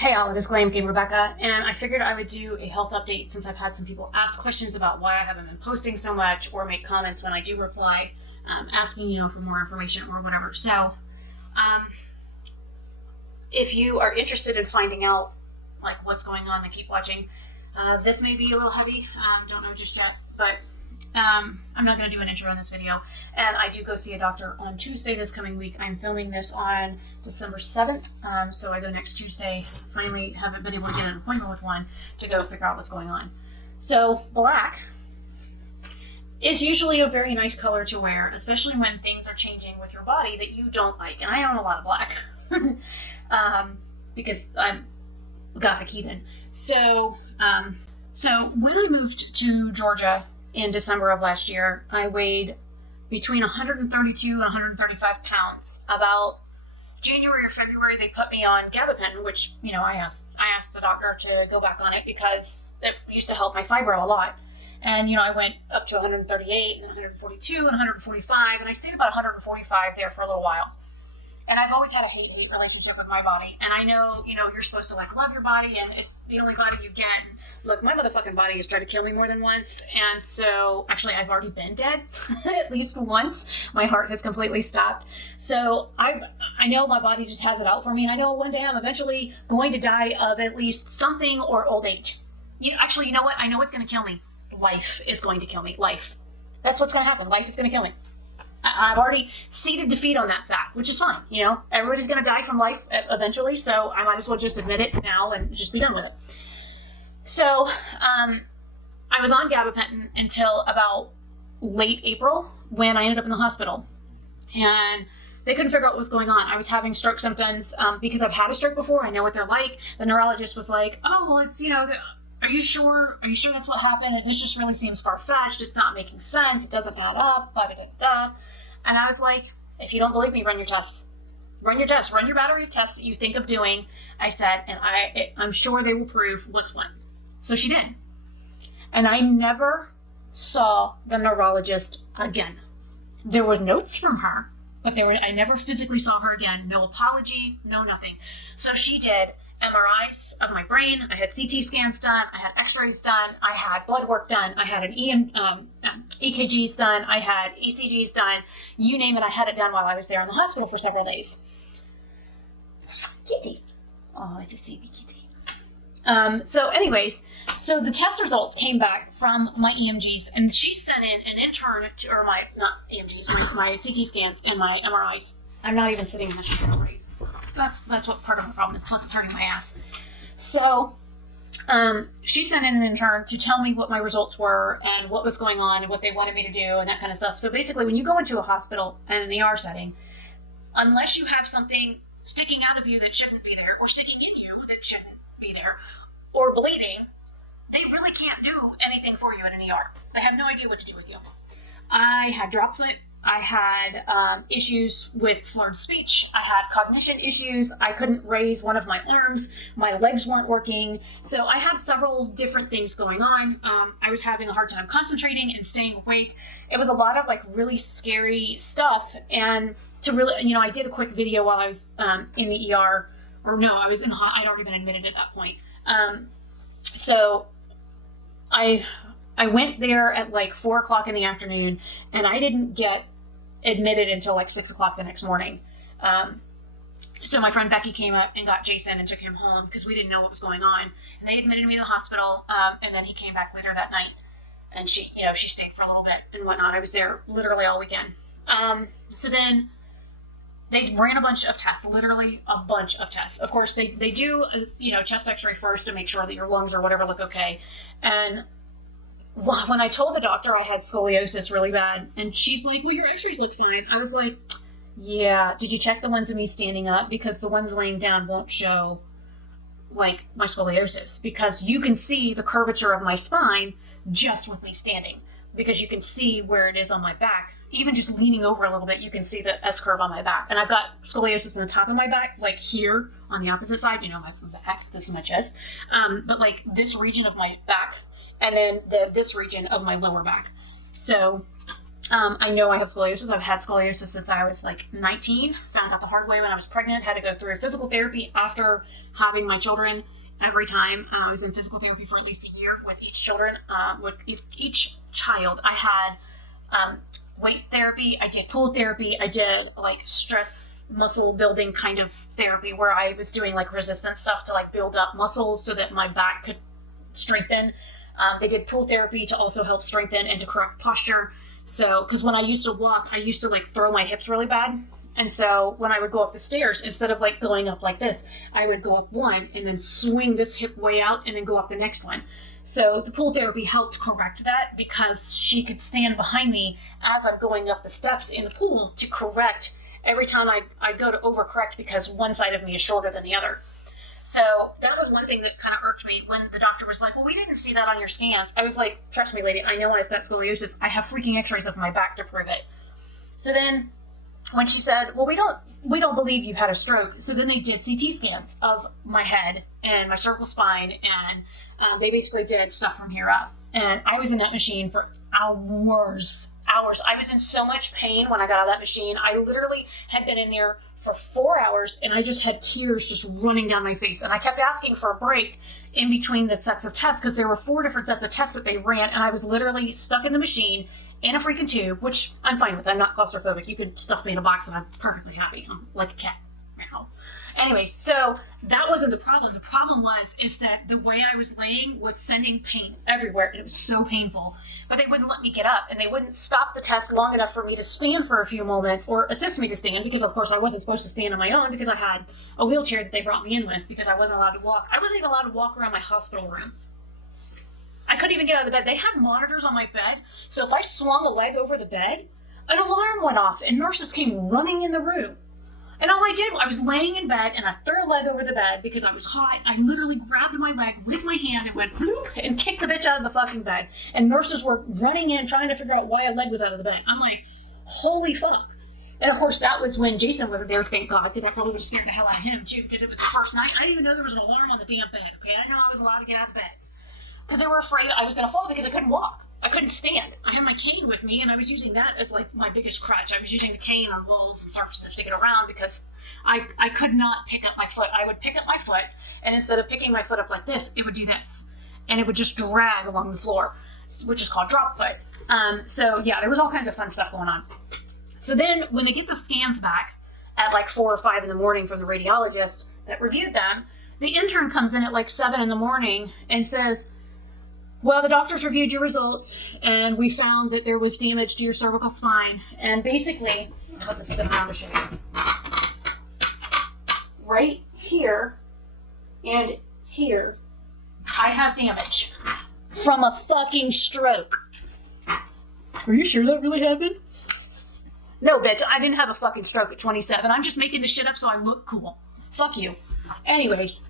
Hey all, it is Glam Rebecca, and I figured I would do a health update since I've had some people ask questions about why I haven't been posting so much or make comments when I do reply, asking, for more information or whatever. So, if you are interested in finding out, like, what's going on, then keep watching. This may be a little heavy, don't know just yet, but I'm not going to do an intro in this video. And I do go see a doctor on Tuesday this coming week. I'm filming this on December 7th, so I go next Tuesday. Finally haven't been able to get an appointment with one to go figure out what's going on. So black is usually a very nice color to wear, especially when things are changing with your body that you don't like. And I own a lot of black because I'm Gothic heathen. So when I moved to Georgia in December of last year, I weighed between 132 and 135 pounds. About January or February, they put me on gabapentin, which, I asked the doctor to go back on it because it used to help my fibro a lot. And, I went up to 138 and 142 and 145, and I stayed about 145 there for a little while. And I've always had a hate-hate relationship with my body. And I know, you're supposed to, love your body, and it's the only body you get. Look, my motherfucking body has tried to kill me more than once. And so, actually, I've already been dead at least once. My heart has completely stopped. So, I know my body just has it out for me. And I know one day I'm eventually going to die of at least something or old age. Actually, you know what? I know what's going to kill me. Life is going to kill me. Life. That's what's going to happen. Life is going to kill me. I've already ceded defeat on that fact, which is fine. Everybody's going to die from life eventually, so I might as well just admit it now and just be done with it. So, I was on gabapentin until about late April when I ended up in the hospital. And they couldn't figure out what was going on. I was having stroke symptoms because I've had a stroke before. I know what they're like. The neurologist was like, oh, well, it's, are you sure? Are you sure that's what happened? And this just really seems far-fetched. It's not making sense. It doesn't add up. Da-da-da-da. And I was like, if you don't believe me, run your tests. Run your tests. Run your battery of tests that you think of doing. I said, and I'm sure they will prove what's what. So she did. And I never saw the neurologist again. There were notes from her, but I never physically saw her again. No apology, no nothing. So she did MRIs of my brain. I had CT scans done. I had x-rays done. I had blood work done. I had an EKGs done. I had ECGs done. You name it, I had it done while I was there in the hospital for several days. Kitty. Oh, it's a CB kitty. So the test results came back from my EMGs, and she sent in an intern my CT scans and my MRIs. I'm not even sitting in the chair right. That's what part of the problem is, plus it's hurting my ass. So, she sent in an intern to tell me what my results were and what was going on and what they wanted me to do and that kind of stuff. So basically, when you go into a hospital and an ER setting, unless you have something sticking out of you that shouldn't be there, or sticking in you that shouldn't be there, or bleeding, they really can't do anything for you in an ER. They have no idea what to do with you. I had droplet. I had issues with slurred speech. I had cognition issues. I couldn't raise one of my arms. My legs weren't working. So I had several different things going on. I was having a hard time concentrating and staying awake. It was a lot of really scary stuff. And to really, I did a quick video while I was in the ER. Or no, I was I'd already been admitted at that point. So I went there at 4:00 in the afternoon, and I didn't get admitted until 6:00 the next morning. So my friend Becca came up and got Jason and took him home because we didn't know what was going on. And they admitted me to the hospital, and then he came back later that night, and she stayed for a little bit and whatnot. I was there literally all weekend. So then they ran a bunch of tests, literally a bunch of tests. Of course, they do, chest x-ray first to make sure that your lungs or whatever look okay. And when I told the doctor I had scoliosis really bad, and she's like, well, your x-rays look fine. I was like, yeah, did you check the ones of me standing up? Because the ones laying down won't show, my scoliosis. Because you can see the curvature of my spine just with me standing. Because you can see where it is on my back. Even just leaning over a little bit, you can see the S-curve on my back. And I've got scoliosis on the top of my back, here on the opposite side, my back, this is my chest. But this region of my back, and then this region of my lower back. So I know I have scoliosis. I've had scoliosis since I was like 19. Found out the hard way when I was pregnant. Had to go through physical therapy after having my children. Every time I was in physical therapy for at least a year with each child. I had weight therapy. I did pool therapy. I did like stress muscle building kind of therapy where I was doing like resistance stuff to like build up muscle so that my back could strengthen. They did pool therapy to also help strengthen and to correct posture. So, because when I used to walk, I used to like throw my hips really bad. And so when I would go up the stairs, instead of like going up like this, I would go up one and then swing this hip way out and then go up the next one. So the pool therapy helped correct that because she could stand behind me as I'm going up the steps in the pool to correct every time I go to overcorrect because one side of me is shorter than the other. So that was one thing that kind of irked me when the doctor was like, well, we didn't see that on your scans. I was like, trust me, lady, I know I've got scoliosis. I have freaking x-rays of my back to prove it. So then when she said, well, we don't believe you've had a stroke. So then they did CT scans of my head and my cervical spine, and they basically did stuff from here up. And I was in that machine for hours. I was in so much pain when I got out of that machine. I literally had been in there for 4 hours, and I just had tears just running down my face. And I kept asking for a break in between the sets of tests because there were 4 different sets of tests that they ran, and I was literally stuck in the machine in a freaking tube, which I'm fine with. I'm not claustrophobic. You could stuff me in a box and I'm perfectly happy. I'm like a cat now. Anyway, so that wasn't the problem. The problem is that the way I was laying was sending pain everywhere, and it was so painful. But they wouldn't let me get up, and they wouldn't stop the test long enough for me to stand for a few moments or assist me to stand, because of course I wasn't supposed to stand on my own because I had a wheelchair that they brought me in with because I wasn't allowed to walk. I wasn't even allowed to walk around my hospital room. I couldn't even get out of the bed. They had monitors on my bed, so if I swung a leg over the bed, an alarm went off, and nurses came running in the room. And all I did, I was laying in bed, and I threw a leg over the bed because I was hot. I literally grabbed my leg with my hand and went bloop and kicked the bitch out of the fucking bed. And nurses were running in trying to figure out why a leg was out of the bed. I'm like, holy fuck. And of course, that was when Jason wasn't there, thank God, because I probably would have scared the hell out of him too, because it was the first night. I didn't even know there was an alarm on the damn bed, okay? I didn't know I was allowed to get out of bed. Because they were afraid I was going to fall because I couldn't walk. I couldn't stand. I had my cane with me, and I was using that as like my biggest crutch. I was using the cane on walls and surfaces to stick it around because I could not pick up my foot. I would pick up my foot, and instead of picking my foot up like this, it would do this. And it would just drag along the floor, which is called drop foot. So yeah, there was all kinds of fun stuff going on. So then when they get the scans back at like 4 or 5 in the morning from the radiologist that reviewed them, the intern comes in at like 7 in the morning and says, well, the doctors reviewed your results, and we found that there was damage to your cervical spine. And basically, I'll put this around to show you. Right here and here, I have damage from a fucking stroke. Are you sure that really happened? No, bitch, I didn't have a fucking stroke at 27. I'm just making this shit up so I look cool. Fuck you. Anyways,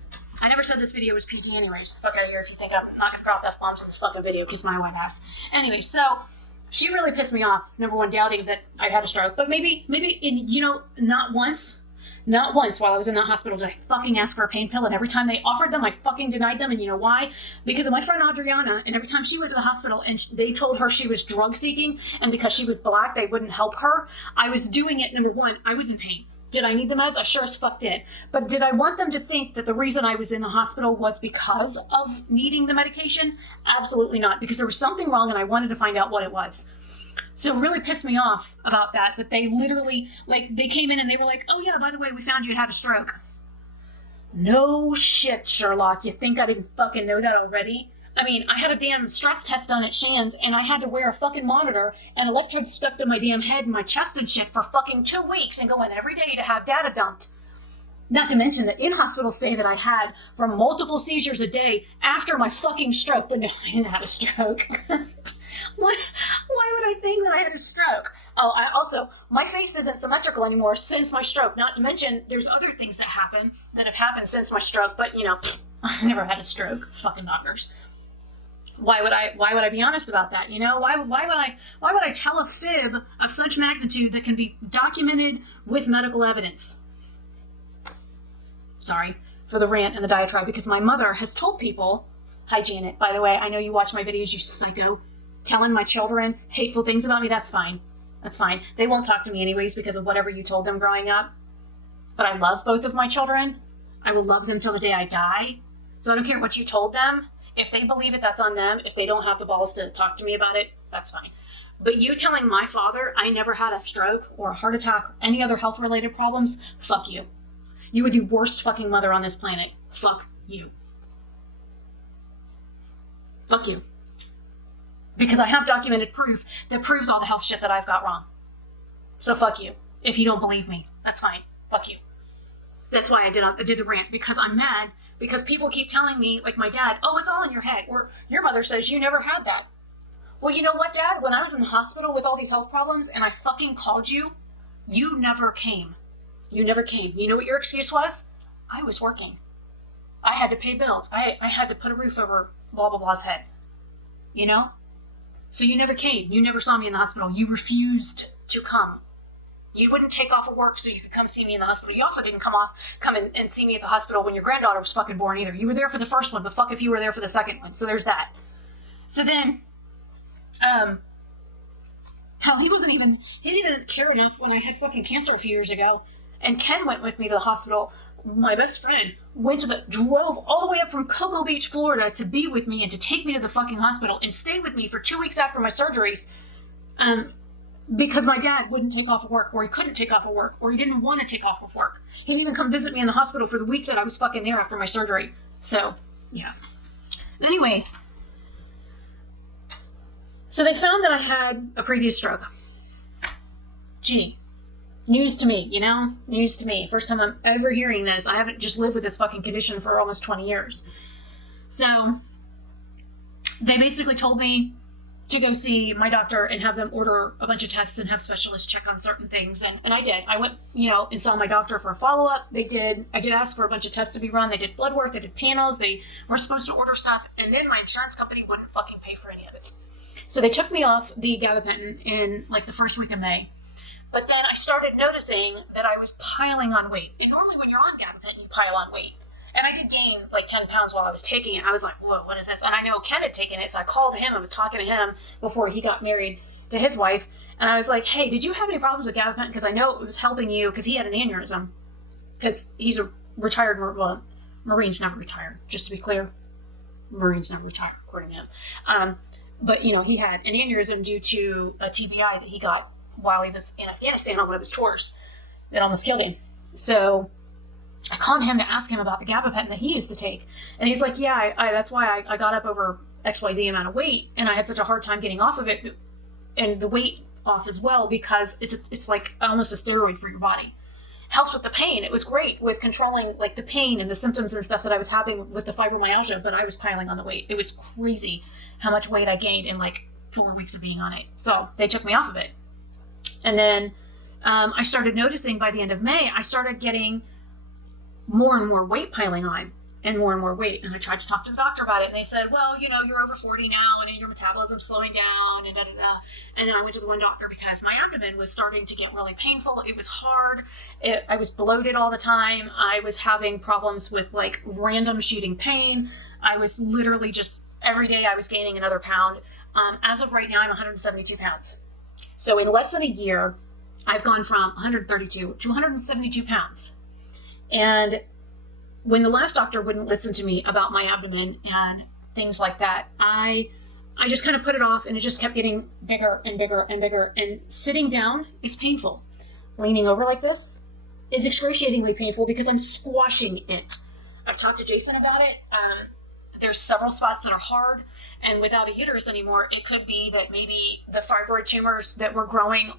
I never said this video was PG anyways. Okay, here, if you think I'm not gonna drop F-bombs in this fucking video, kiss my white ass. Anyway, so she really pissed me off, number one, doubting that I'd had a stroke. But maybe in, not once while I was in that hospital did I fucking ask for a pain pill, and every time they offered them, I fucking denied them. And you know why? Because of my friend Adriana, and every time she went to the hospital and they told her she was drug seeking, and because she was black, they wouldn't help her. I was doing it, number one, I was in pain. Did I need the meds? I sure as fuck did. But did I want them to think that the reason I was in the hospital was because of needing the medication? Absolutely not, because there was something wrong and I wanted to find out what it was. So it really pissed me off about that they literally, they came in and they were like, oh yeah, by the way, we found you had a stroke. No shit, Sherlock. You think I didn't fucking know that already? I mean, I had a damn stress test done at Shands, and I had to wear a fucking monitor and electrodes stuck to my damn head and my chest and shit for fucking 2 weeks and go in every day to have data dumped. Not to mention the in-hospital stay that I had from multiple seizures a day after my fucking stroke. But no, I didn't have a stroke. Why would I think that I had a stroke? Oh, my face isn't symmetrical anymore since my stroke. Not to mention, there's other things that have happened since my stroke, but I never had a stroke. Fucking doctors. Why would I be honest about that? Why would I tell a fib of such magnitude that can be documented with medical evidence? Sorry for the rant and the diatribe, because my mother has told people, hi Janet, by the way, I know you watch my videos, you psycho, telling my children hateful things about me, that's fine. That's fine. They won't talk to me anyways because of whatever you told them growing up. But I love both of my children. I will love them till the day I die. So I don't care what you told them. If they believe it, that's on them. If they don't have the balls to talk to me about it, that's fine. But you telling my father I never had a stroke or a heart attack or any other health-related problems, fuck you. You were the worst fucking mother on this planet. Fuck you. Fuck you. Because I have documented proof that proves all the health shit that I've got wrong. So fuck you. If you don't believe me, that's fine. Fuck you. That's why I did the rant, because I'm mad because people keep telling me, like my dad, oh, it's all in your head, or your mother says you never had that. Well, you know what, Dad? When I was in the hospital with all these health problems and I fucking called you, you never came. You never came. You know what your excuse was? I was working. I had to pay bills. I had to put a roof over blah, blah, blah's head. You know? So you never came. You never saw me in the hospital. You refused to come. You wouldn't take off of work so you could come see me in the hospital. You also didn't come and see me at the hospital when your granddaughter was fucking born either. You were there for the first one, but fuck if you were there for the second one. So there's that. So then, hell, he didn't even care enough when I had fucking cancer a few years ago. And Ken went with me to the hospital. My best friend drove all the way up from Cocoa Beach, Florida to be with me and to take me to the fucking hospital and stay with me for 2 weeks after my surgeries. Because my dad wouldn't take off of work, or he couldn't take off of work, or he didn't want to take off of work. He didn't even come visit me in the hospital for the week that I was fucking there after my surgery. So, yeah. Anyways. So they found that I had a previous stroke. Gee. News to me, you know? News to me. First time I'm ever hearing this. I haven't just lived with this fucking condition for almost 20 years. So, they basically told me to go see my doctor and have them order a bunch of tests and have specialists check on certain things. And I did. I went, and saw my doctor for a follow-up. I did ask for a bunch of tests to be run. They did blood work. They did panels. They were supposed to order stuff. And then my insurance company wouldn't fucking pay for any of it. So they took me off the gabapentin in like the first week of May. But then I started noticing that I was piling on weight. And normally when you're on gabapentin, you pile on weight. And I did gain like 10 pounds while I was taking it. I was like, whoa, what is this? And I know Ken had taken it, so I called him. I was talking to him before he got married to his wife. And I was like, hey, did you have any problems with gabapentin? Because I know it was helping you, because he had an aneurysm. Because he's a retired, Marines never retired, just to be clear. Marines never retired, according to him. But, he had an aneurysm due to a TBI that he got while he was in Afghanistan on one of his tours. That almost killed him. So I called him to ask him about the gabapentin that he used to take. And he's like, yeah, that's why I got up over XYZ amount of weight, and I had such a hard time getting off of it, and the weight off as well, because it's like almost a steroid for your body. Helps with the pain. It was great with controlling like the pain and the symptoms and stuff that I was having with the fibromyalgia, but I was piling on the weight. It was crazy how much weight I gained in like 4 weeks of being on it. So they took me off of it. And then I started noticing by the end of May, I started getting more and more weight piling on and more weight. And I tried to talk to the doctor about it, and they said, well, you're over 40 now and your metabolism's slowing down and da-da-da. And then I went to the one doctor because my abdomen was starting to get really painful. It was hard. I was bloated all the time. I was having problems with like random shooting pain. I was literally just every day I was gaining another pound. As of right now, I'm 172 pounds. So in less than a year, I've gone from 132 to 172 pounds. And when the last doctor wouldn't listen to me about my abdomen and things like that, I just kind of put it off, and it just kept getting bigger and bigger and bigger. And sitting down is painful. Leaning over like this is excruciatingly painful because I'm squashing it. I've talked to Jason about it. There's several spots that are hard, and without a uterus anymore, it could be that maybe the fibroid tumors that were growing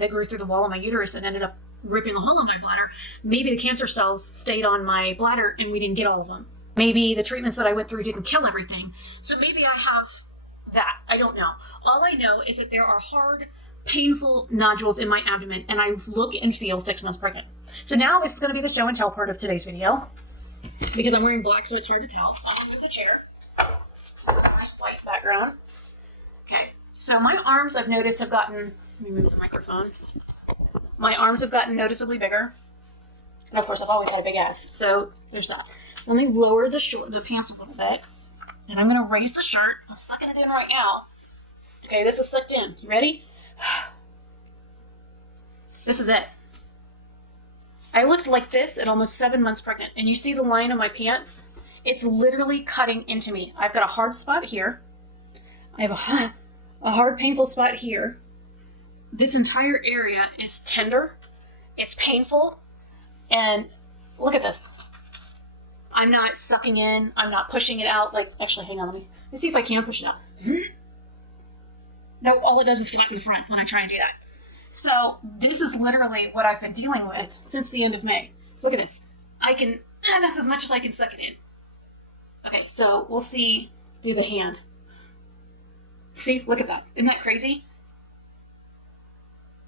they grew through the wall of my uterus and ended up ripping a hole in my bladder. Maybe the cancer cells stayed on my bladder and we didn't get all of them. Maybe the treatments that I went through didn't kill everything. So maybe I have that. I don't know. All I know is that there are hard, painful nodules in my abdomen, and I look and feel 6 months pregnant. So now this is going to be the show and tell part of today's video, because I'm wearing black, so it's hard to tell. So I'm going to move the chair. Nice white background. Okay. So my arms, I've noticed, have gotten... Let me move the microphone. My arms have gotten noticeably bigger. And of course, I've always had a big ass. So there's that. Let me lower the pants a little bit. And I'm going to raise the shirt. I'm sucking it in right now. Okay, this is slicked in. You ready? This is it. I looked like this at almost 7 months pregnant, and you see the line on my pants? It's literally cutting into me. I've got a hard spot here. I have a hard, painful spot here. This entire area is tender. It's painful. And look at this. I'm not sucking in. I'm not pushing it out. Like, actually, hang on. Let me see if I can push it out. Nope, all it does is flatten the front when I try and do that. So this is literally what I've been dealing with since the end of May. Look at this. That's as much as I can suck it in. Okay, so we'll see, do the hand. See, look at that. Isn't that crazy?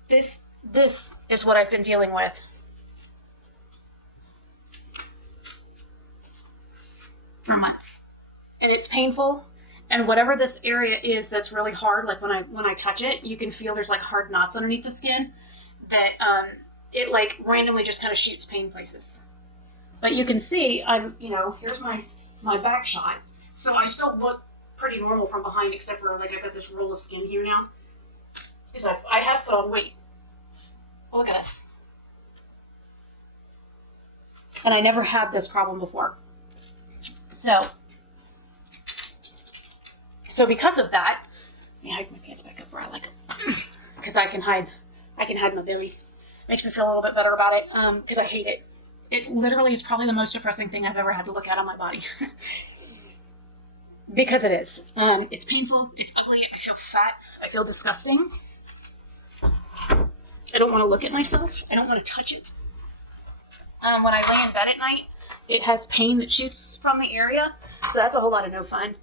This is what I've been dealing with. For months. And it's painful. And whatever this area is that's really hard, like when I touch it, you can feel there's like hard knots underneath the skin that it like randomly just kind of shoots pain places. But you can see here's my back shot. So I still look pretty normal from behind, except for like I've got this roll of skin here now. Because I have put on weight. Oh, look at this. And I never had this problem before. So because of that, let me hide my pants back up where I like them. Because I can hide my belly. Makes me feel a little bit better about it, because I hate it. It literally is probably the most depressing thing I've ever had to look at on my body. Because it is. It's painful, it's ugly, I feel fat, I feel disgusting. I don't want to look at myself, I don't want to touch it. When I lay in bed at night, it has pain that shoots from the area, so that's a whole lot of no fun.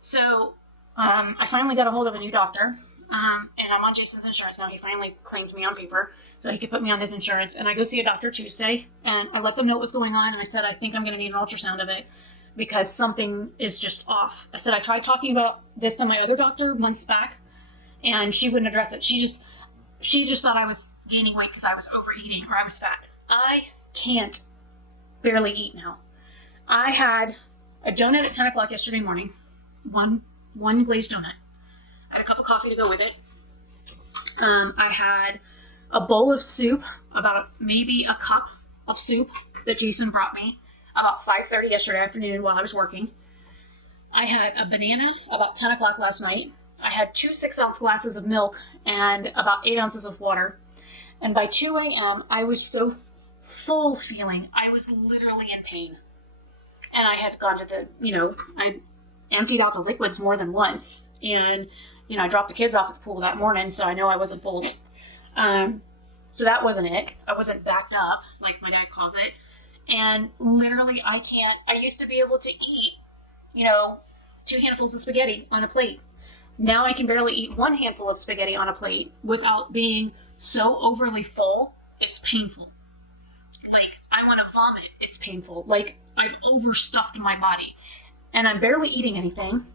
So, I finally got a hold of a new doctor, and I'm on Jason's insurance now. He finally claimed me on paper, so he could put me on his insurance. And I go see a doctor Tuesday, and I let them know what was going on, and I said, I think I'm going to need an ultrasound of it, because something is just off. I said, I tried talking about this to my other doctor months back, and she wouldn't address it. She just thought I was gaining weight because I was overeating or I was fat. I can't barely eat now. I had a donut at 10 o'clock yesterday morning, one glazed donut. I had a cup of coffee to go with it. I had a bowl of soup, about maybe a cup of soup that Jason brought me about 5:30 yesterday afternoon while I was working. I had a banana about 10 o'clock last night. I had 2 6-ounce glasses of milk and about 8 ounces of water. And by 2 a.m., I was so full feeling. I was literally in pain. And I had gone to I emptied out the liquids more than once. And, I dropped the kids off at the pool that morning, so I know I wasn't full. So that wasn't it. I wasn't backed up, like my dad calls it. And literally, I used to be able to eat, 2 handfuls of spaghetti on a plate. Now I can barely eat 1 handful of spaghetti on a plate without being so overly full, it's painful. Like, I want to vomit, it's painful. Like, I've overstuffed my body. And I'm barely eating anything.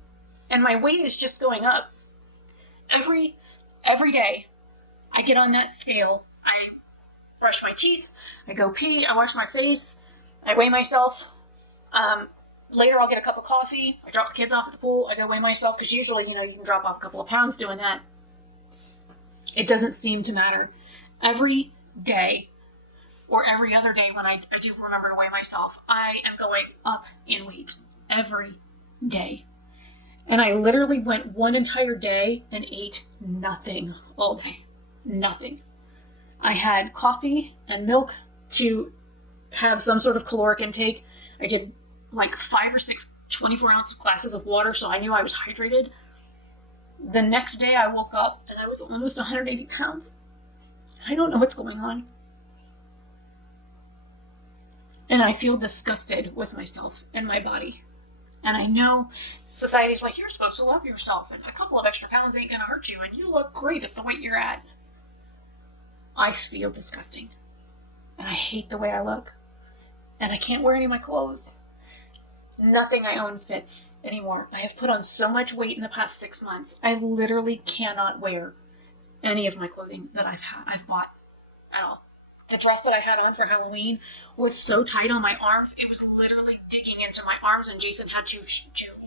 And my weight is just going up. Every day, I get on that scale. I brush my teeth, I go pee, I wash my face, I weigh myself. Later I'll get a cup of coffee, I drop the kids off at the pool, I go weigh myself, because usually, you can drop off a couple of pounds doing that. It doesn't seem to matter. Every day, or every other day when I do remember to weigh myself, I am going up in weight. Every day. And I literally went one entire day and ate nothing all day. Nothing. I had coffee and milk to have some sort of caloric intake. I did like 5 or 6 24-ounce glasses of water, so I knew I was hydrated. The next day I woke up and I was almost 180 pounds. I don't know what's going on. And I feel disgusted with myself and my body. And I know society's like, you're supposed to love yourself, and a couple of extra pounds ain't gonna hurt you, and you look great at the weight you're at. I feel disgusting. And I hate the way I look. And I can't wear any of my clothes. Nothing I own fits anymore. I have put on so much weight in the past 6 months. I literally cannot wear any of my clothing that I've bought at all. The dress that I had on for Halloween was so tight on my arms, it was literally digging into my arms, and Jason had to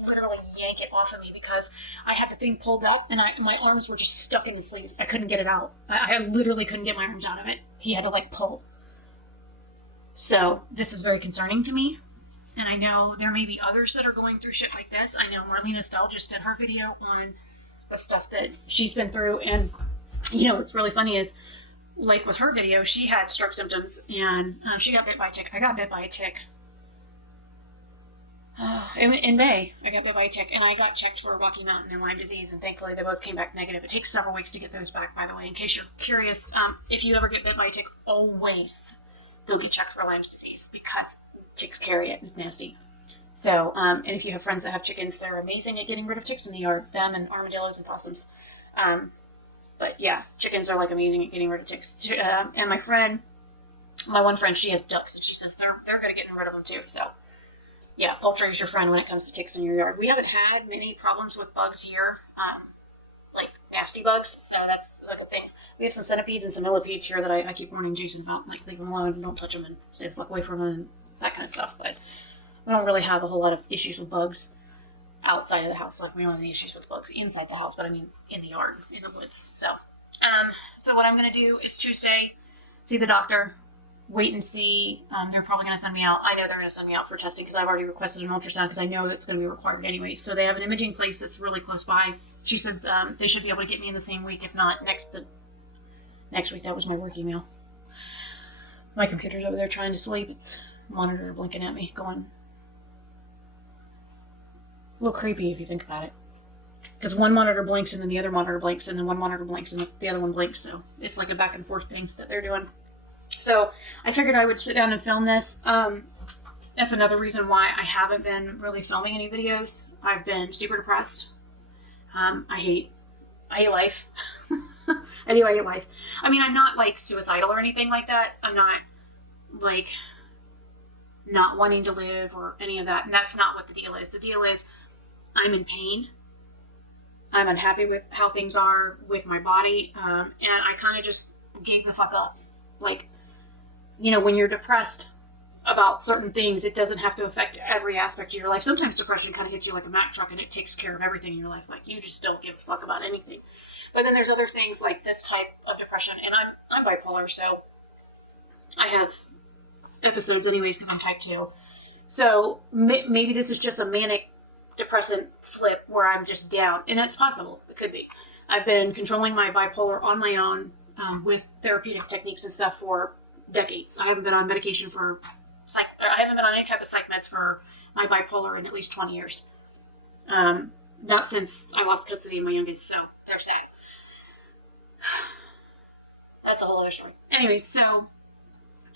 literally yank it off of me because I had the thing pulled up and my arms were just stuck in the sleeves. I couldn't get it out. I literally couldn't get my arms out of it. he had to like pull. So this is very concerning to me. And I know there may be others that are going through shit like this. I know Marlena Stell just did her video on the stuff that she's been through. And, you know, what's really funny is, like with her video, she had stroke symptoms and she got bit by a tick. I got bit by a tick. In May, I got bit by a tick, and I got checked for Rocky Mountain and Lyme disease, and thankfully they both came back negative. It takes several weeks to get those back, by the way, in case you're curious. If you ever get bit by a tick, always go get checked for Lyme disease, because ticks carry it. It's nasty. So, and if you have friends that have chickens, they're amazing at getting rid of ticks in the yard. Them and armadillos and possums. But yeah, chickens are like amazing at getting rid of ticks. And my one friend, she has ducks, and she says they're good at getting rid of them too. So yeah, poultry is your friend when it comes to ticks in your yard. We haven't had many problems with bugs here, like nasty bugs. So that's a good thing. We have some centipedes and some millipedes here that I keep warning Jason about, like leave them alone, don't touch them, and stay the fuck away from them, and that kind of stuff. But we don't really have a whole lot of issues with bugs outside of the house. Like, we don't have any issues with bugs inside the house, but I mean in the yard, in the woods. So, so what I'm going to do is Tuesday, see the doctor, wait and see. They're probably going to send me out. I know they're going to send me out for testing because I've already requested an ultrasound because I know it's going to be required anyway. So they have an imaging place that's really close by. She says they should be able to get me in the same week, if not next week. That was my work email. My computer's over there trying to sleep. It's monitor blinking at me, going a little creepy if you think about it. Because one monitor blinks and then the other monitor blinks and then one monitor blinks and the other one blinks. So it's like a back and forth thing that they're doing. So I figured I would sit down and film this. That's another reason why I haven't been really filming any videos. I've been super depressed. I hate life. I hate life. I mean, I'm not like suicidal or anything like that. I'm not like not wanting to live or any of that. And that's not what the deal is. The deal is I'm in pain. I'm unhappy with how things are with my body. And I kind of just gave the fuck up. Like, you know, when you're depressed about certain things, it doesn't have to affect every aspect of your life. Sometimes depression kind of hits you like a Mack truck and it takes care of everything in your life. Like, you just don't give a fuck about anything. But then there's other things like this type of depression, and I'm bipolar, so I have episodes anyways because I'm type 2. So maybe this is just a manic depressant flip where I'm just down, and that's possible. It could be. I've been controlling my bipolar on my own with therapeutic techniques and stuff for decades. I haven't been on medication for I haven't been on any type of psych meds for my bipolar in at least 20 years. Not since I lost custody of my youngest, so there's that. That's a whole other story. Anyways, so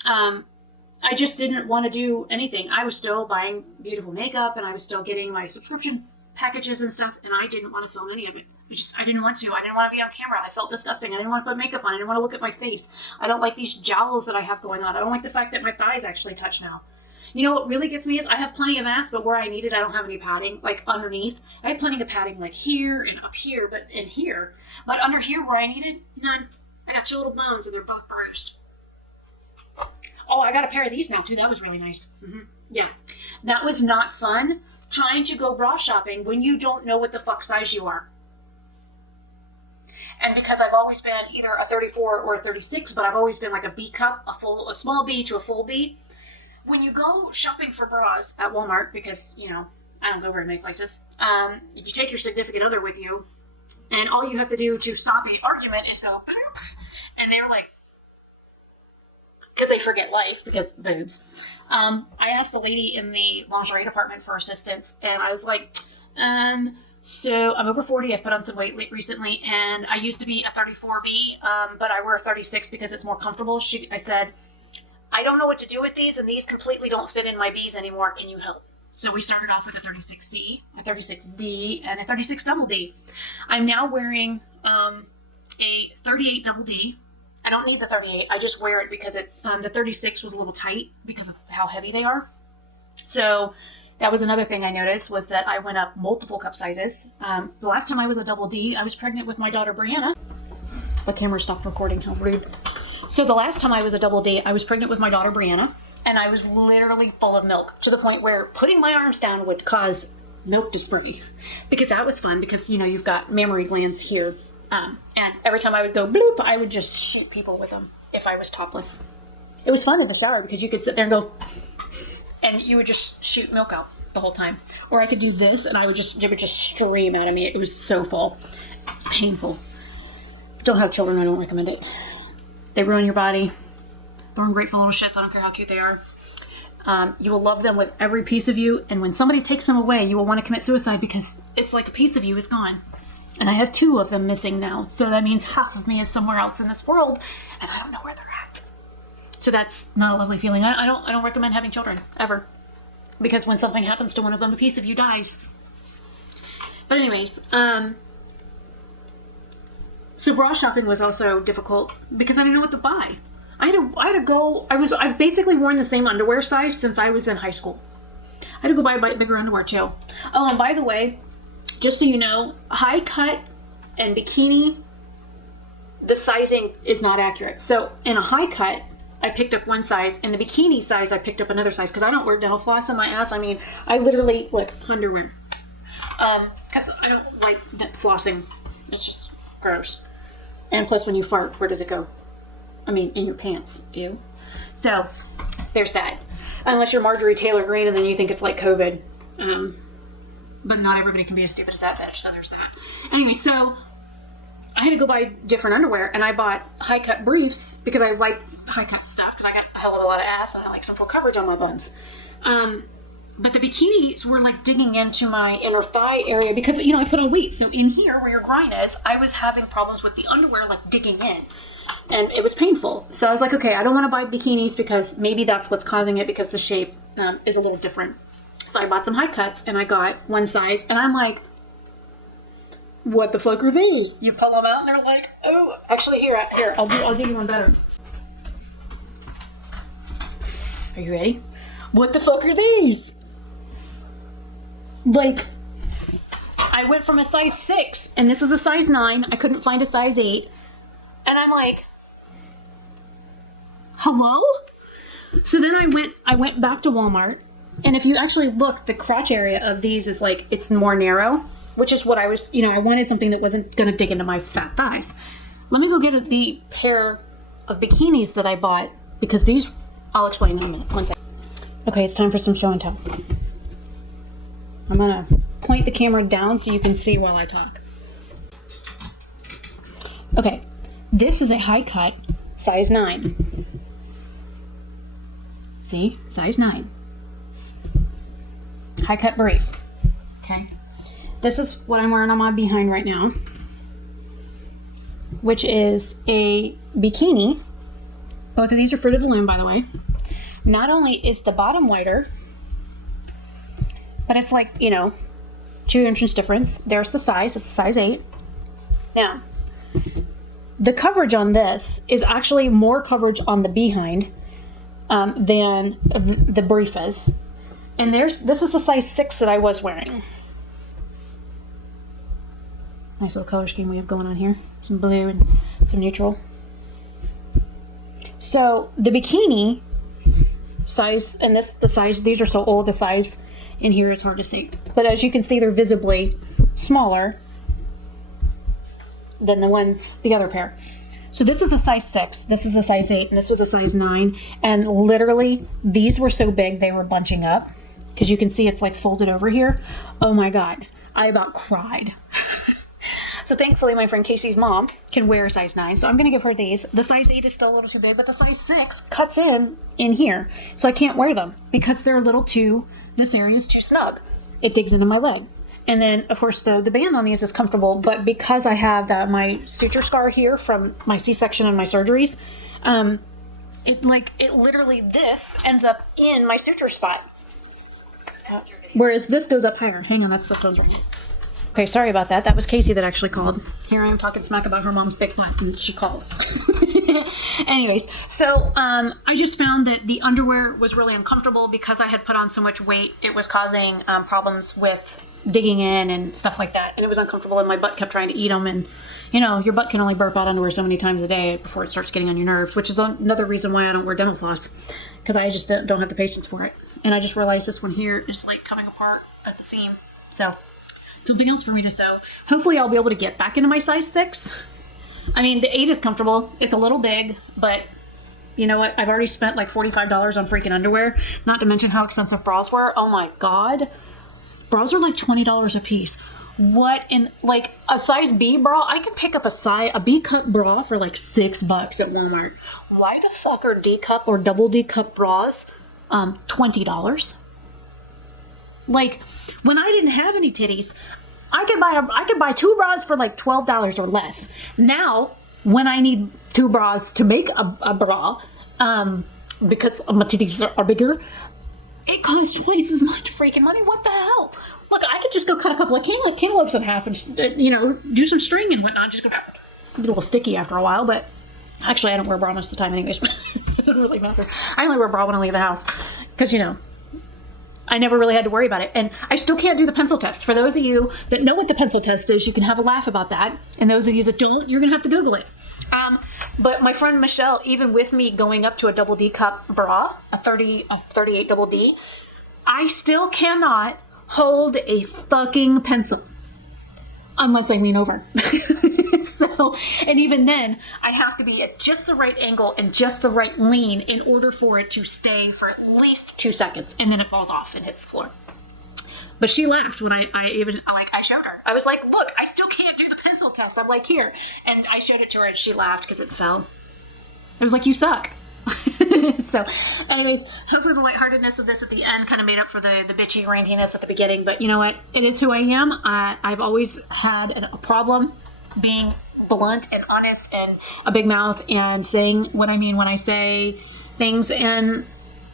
I just didn't want to do anything. I was still buying beautiful makeup, and I was still getting my subscription packages and stuff, and I didn't want to film any of it. I didn't want to. I didn't want to be on camera. I felt disgusting. I didn't want to put makeup on. I didn't want to look at my face. I don't like these jowls that I have going on. I don't like the fact that my thighs actually touch now. You know what really gets me is I have plenty of ass, but where I need it, I don't have any padding, like underneath. I have plenty of padding like here and up here, but in here. But under here where I need it, none. I got 2 little bones and they're both bruised. Oh, I got a pair of these now too. That was really nice. Yeah. That was not fun trying to go bra shopping when you don't know what the fuck size you are. And because I've always been either a 34 or a 36, but I've always been like a B cup, a small B to a full B. When you go shopping for bras at Walmart, because, you know, I don't go very many places, if you take your significant other with you, and all you have to do to stop an argument is go, boop, and they were like, because they forget life, because boobs. I asked the lady in the lingerie department for assistance, and I was like, so I'm over 40, I've put on some weight recently, and I used to be a 34B, but I wear a 36 because it's more comfortable. I said, I don't know what to do with these, and these completely don't fit in my Bs anymore. Can you help? So we started off with a 36C, a 36D, and a 36 double D. I'm now wearing a 38 double D. I don't need the 38. I just wear it because the 36 was a little tight because of how heavy they are. So that was another thing I noticed, was that I went up multiple cup sizes. The last time I was a double D, I was pregnant with my daughter Brianna. The camera stopped recording. How rude. So the last time I was a double D, I was pregnant with my daughter Brianna, and I was literally full of milk to the point where putting my arms down would cause milk to spray. Because that was fun, because, you know, you've got mammary glands here. And every time I would go bloop, I would just shoot people with them. if I was topless. It was fun in the shower because you could sit there and go, and you would just shoot milk out the whole time. Or I could do this and it would just stream out of me. It was so full. It was painful. Don't have children, I don't recommend it. They ruin your body. They're ungrateful little shits, I don't care how cute they are. You will love them with every piece of you, and when somebody takes them away, you will want to commit suicide because it's like a piece of you is gone. And I have 2 of them missing now, so that means half of me is somewhere else in this world, and I don't know where they're at. So that's not a lovely feeling. I don't recommend having children, ever. Because when something happens to one of them, a piece of you dies. But anyways, so bra shopping was also difficult because I didn't know what to buy. I had to go, I've basically worn the same underwear size since I was in high school. I had to go buy bigger underwear too. Oh, and by the way, just so you know, high cut and bikini, the sizing is not accurate. So in a high cut, I picked up one size. In the bikini size, I picked up another size because I don't wear dental floss on my ass. I mean, I literally, like, underwear. Because I don't like flossing. It's just gross. And plus, when you fart, where does it go? I mean, in your pants. Ew. So, there's that. Unless you're Marjorie Taylor Greene and then you think it's like COVID. But not everybody can be as stupid as that bitch, so there's that. Anyway, so I had to go buy different underwear, and I bought high-cut briefs because I like high-cut stuff because I got a hell of a lot of ass and I like some full coverage on my buns. But the bikinis were like digging into my inner thigh area because, you know, I put on weight. So in here where your groin is, I was having problems with the underwear like digging in. And it was painful. So I was like, okay, I don't want to buy bikinis because maybe that's what's causing it because the shape is a little different. So I bought some high cuts and I got one size and I'm like, what the fuck are these? You pull them out and they're like, oh, actually here, I'll give you one better. Are you ready? What the fuck are these? Like, I went from a size 6 and this is a size 9. I couldn't find a size 8. And I'm like, hello? So then I went back to Walmart. And if you actually look, the crotch area of these is like, it's more narrow, which is what I was, you know, I wanted something that wasn't going to dig into my fat thighs. Let me go get the pair of bikinis that I bought because these, I'll explain in a minute. One second. Okay, it's time for some show and tell. I'm going to point the camera down so you can see while I talk. Okay. This is a high cut, size 9. See? Size 9. High cut brief. Okay. This is what I'm wearing on my behind right now, which is a bikini. Both of these are Fruit of the Loom, by the way. Not only is the bottom wider, but it's like, you know, 2 inches difference. There's the size. It's a size 8. Now, the coverage on this is actually more coverage on the behind than the brief is. And this is a size 6 that I was wearing. Nice little color scheme we have going on here. Some blue and some neutral. So the bikini size, and the size, these are so old, the size in here is hard to see. But as you can see, they're visibly smaller than the other pair. So this is a size 6, this is a size 8, and this was a size 9. And literally, these were so big, they were bunching up. Because you can see it's like folded over here. Oh my God, I about cried. So thankfully, my friend Casey's mom can wear a size 9. So I'm gonna give her these. The size 8 is still a little too big, but the size 6 cuts in here. So I can't wear them because they're a little too, this area is too snug. It digs into my leg. And then, of course, the band on these is comfortable, but because I have my suture scar here from my C-section and my surgeries, it literally, this ends up in my suture spot. Whereas this goes up higher. Hang on, that's the phone's ringing. Okay, sorry about that. That was Casey that actually called. Here I am talking smack about her mom's big butt, and she calls. Anyways, so I just found that the underwear was really uncomfortable because I had put on so much weight. It was causing problems with digging in and stuff like that, and it was uncomfortable, and my butt kept trying to eat them. And you know, your butt can only burp out underwear so many times a day before it starts getting on your nerves, which is another reason why I don't wear dental floss, because I just don't have the patience for it. And I just realized this one here is like coming apart at the seam, so something else for me to sew. Hopefully I'll be able to get back into my size 6. I mean, the 8 is comfortable. It's a little big, but you know what? I've already spent like $45 on freaking underwear, not to mention how expensive bras were. Oh my God. Bras are like $20 a piece. What in, like, a size B bra? I can pick up a B cup bra for like $6 at Walmart. Why the fuck are D cup or double D cup bras $20? Like, when I didn't have any titties, I could buy 2 bras for like $12 or less. Now, when I need 2 bras to make a bra, because my titties are bigger, it costs twice as much freaking money. What the hell? Look, I could just go cut a couple of cantaloupes in half and, you know, do some string and whatnot. Just go, a little sticky after a while, but actually I don't wear a bra most of the time anyways. It doesn't really matter. I only wear a bra when I leave the house because, you know, I never really had to worry about it. And I still can't do the pencil test. For those of you that know what the pencil test is, you can have a laugh about that. And those of you that don't, you're going to have to Google it. But my friend Michelle, even with me going up to a double D cup bra, a 38 double D, I still cannot hold a fucking pencil unless I lean over. So, and even then, I have to be at just the right angle and just the right lean in order for it to stay for at least 2 seconds, and then it falls off and hits the floor. But she laughed when I showed her. I was like, look, I still can't do the pencil test. I'm like, here. And I showed it to her and she laughed because it fell. I was like, you suck. So, anyways, hopefully the lightheartedness of this at the end kind of made up for the bitchy rantiness at the beginning. But you know what? It is who I am. I've always had a problem being blunt and honest and a big mouth and saying what I mean when I say things. And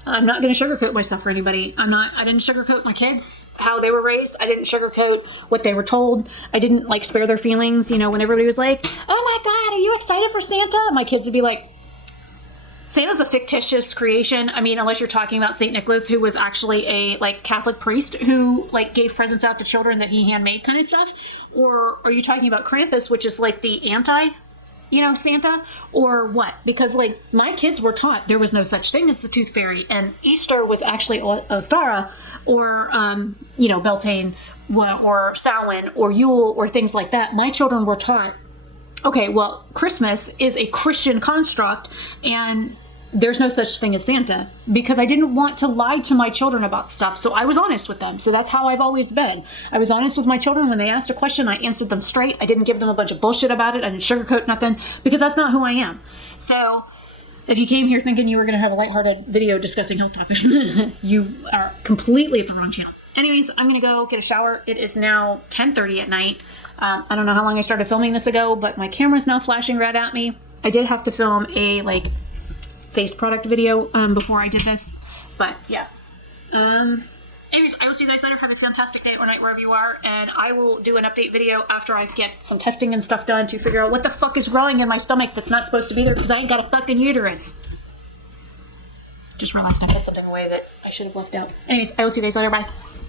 I'm not going to sugarcoat myself for anybody. I didn't sugarcoat my kids, how they were raised. I didn't sugarcoat what they were told. I didn't like spare their feelings. You know, when everybody was like, oh my God, are you excited for Santa? My kids would be like, Santa's a fictitious creation. I mean, unless you're talking about St. Nicholas, who was actually a like Catholic priest who like gave presents out to children that he handmade kind of stuff. Or are you talking about Krampus, which is like the anti, you know, Santa, or what? Because like my kids were taught there was no such thing as the Tooth Fairy, and Easter was actually Ostara or, you know, Beltane or Samhain or Yule or things like that. My children were taught, okay, well, Christmas is a Christian construct and there's no such thing as Santa, because I didn't want to lie to my children about stuff. So I was honest with them. So that's how I've always been. I was honest with my children. When they asked a question, I answered them straight. I didn't give them a bunch of bullshit about it. I didn't sugarcoat nothing, because that's not who I am. So if you came here thinking you were going to have a lighthearted video discussing health topics, you are completely at the wrong channel. Anyways, I'm going to go get a shower. It is now 10:30 at night. I don't know how long I started filming this ago, but my camera's now flashing red at me. I did have to film a like face product video before I did this, but yeah. Anyways, I will see you guys later. Have a fantastic day or night wherever you are, and I will do an update video after I get some testing and stuff done to figure out what the fuck is growing in my stomach that's not supposed to be there, because I ain't got a fucking uterus. Just realized I put something away that I should have left out. Anyways, I will see you guys later. Bye.